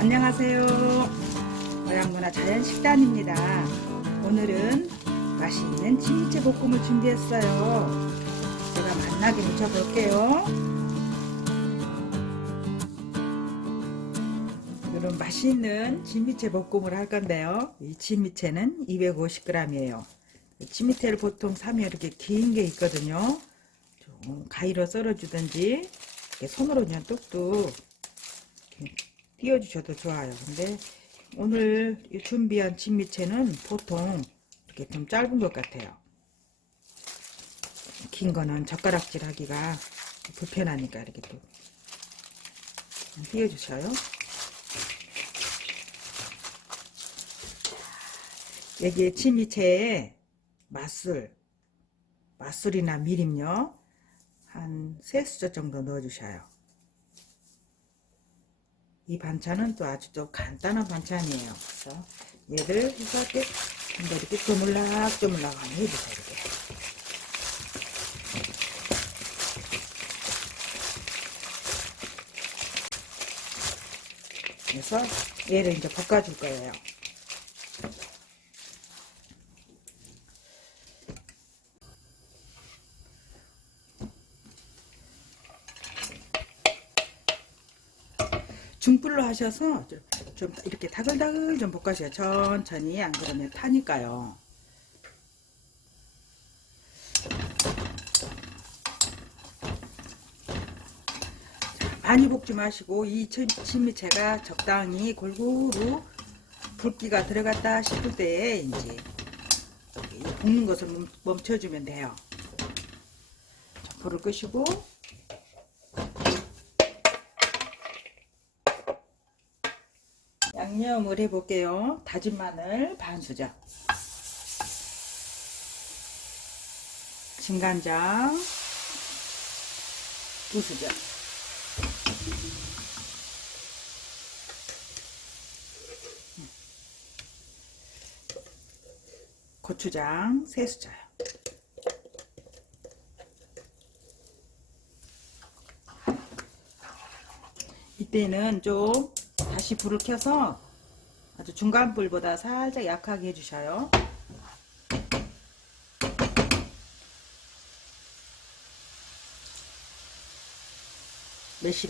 안녕하세요. 고향문화 자연식단입니다. 오늘은 맛있는 김치 볶음을 준비했어요. 제가 맛나게 무쳐볼게요. 오늘은 맛있는 진미채 볶음을 할 건데요. 이 진미채는 250g이에요. 진미채를 보통 사면 이렇게 긴 게 있거든요. 좀 가위로 썰어주든지 손으로 그냥 뚝뚝 띄워주셔도 좋아요. 근데 오늘 이 준비한 진미채는 보통 이렇게 좀 짧은 것 같아요. 긴 거는 젓가락질 하기가 불편하니까 이렇게 또 띄워주셔요. 여기에 진미채에 맛술, 맛술이나 미림요 한세 수저 정도 넣어주셔요. 이 반찬은 또 아주 또 간단한 반찬이에요. 그래서 얘를 해서 이렇게 한번 이렇게 조물락조물락 한번 해주세요. 이렇게. 그래서 얘를 이제 볶아줄 거예요. 중불로 하셔서 좀, 좀 이렇게 다글다글 좀 볶아주세요. 천천히 안 그러면 타니까요. 많이 볶지 마시고 이 친- 진미채가 적당히 골고루 붉기가 들어갔다 싶을 때에 이제 이 볶는 것을 멈- 멈춰주면 돼요. 자, 불을 끄시고 양념을 해볼게요. 다진 마늘 반 수저, 진간장 두 수저, 고추장 세 수저요. 이때는 좀 다시 불을 켜서 아주 중간 불보다 살짝 약하게 해주셔요.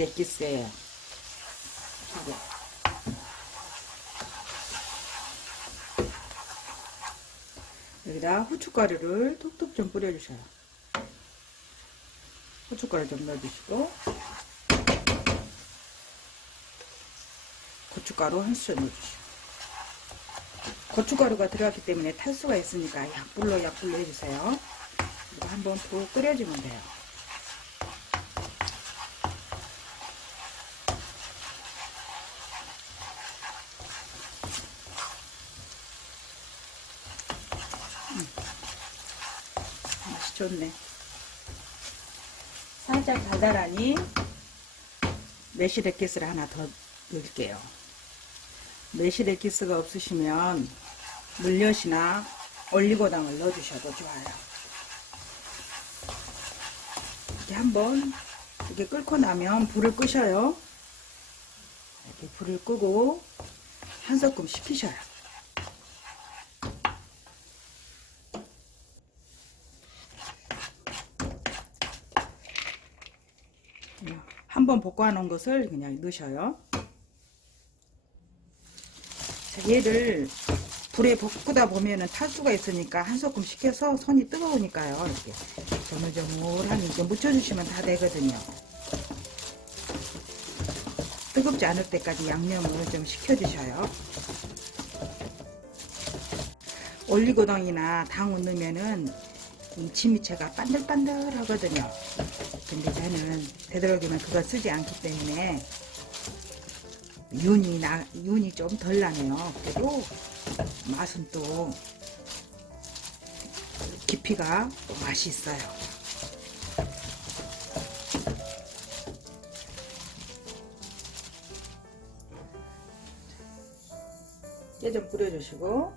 액기스예요. 이게. 여기다 후춧가루를 톡톡 좀 뿌려주셔요. 후춧가루 좀 넣어주시고 고춧가루 한 수저 넣어주시고 고춧가루가 들어갔기 때문에 탈 수가 있으니까 약불로 약불로 해주세요. 이거 한번 푹 끓여주면 돼요. 음. 맛이 좋네. 살짝 달달하니 매실액기스를 하나 더 넣을게요. 매실액 기스가 없으시면 물엿이나 올리고당을 넣어주셔도 좋아요. 이렇게 한번 이렇게 끓고 나면 불을 끄셔요. 이렇게 불을 끄고 한 소끔 식히셔요. 한번 볶아 놓은 것을 그냥 넣으셔요. 자, 얘를 불에 볶다 보면은 탈 수가 있으니까 한 소끔 식혀서 손이 뜨거우니까요. 이렇게 저물저물하니 이제 묻혀주시면 다 되거든요. 뜨겁지 않을 때까지 양념을 좀 식혀주셔요. 올리고당이나 당을 넣으면은 이 진미채가 반들반들 하거든요. 근데 저는 되도록이면 그거 쓰지 않기 때문에 윤이 나 윤이 좀 덜 나네요. 그래도 맛은 또 깊이가 또 맛이 있어요. 깨 좀 뿌려주시고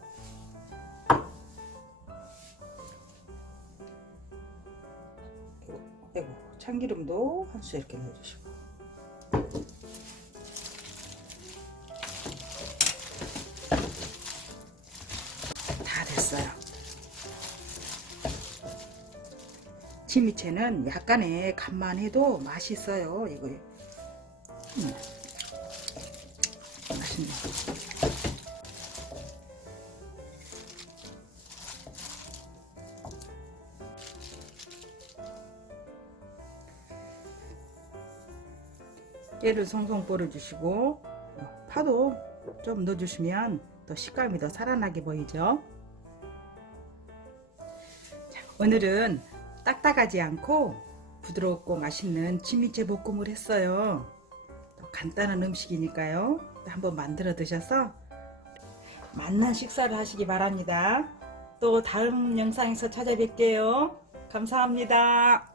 참기름도 한 수 이렇게 넣어주시고 있어요. 지미채는 약간의 간만 해도 맛있어요. 이거 음. 맛있네. 깨를 송송 뿌려주시고 파도 좀 넣어주시면 더 식감이 더 살아나게 보이죠. 자, 오늘은 딱딱하지 않고 부드럽고 맛있는 진미채 볶음을 했어요. 또 간단한 음식이니까요. 또 한번 만들어 드셔서 맛난 식사를 하시기 바랍니다. 또 다음 영상에서 찾아뵐게요. 감사합니다.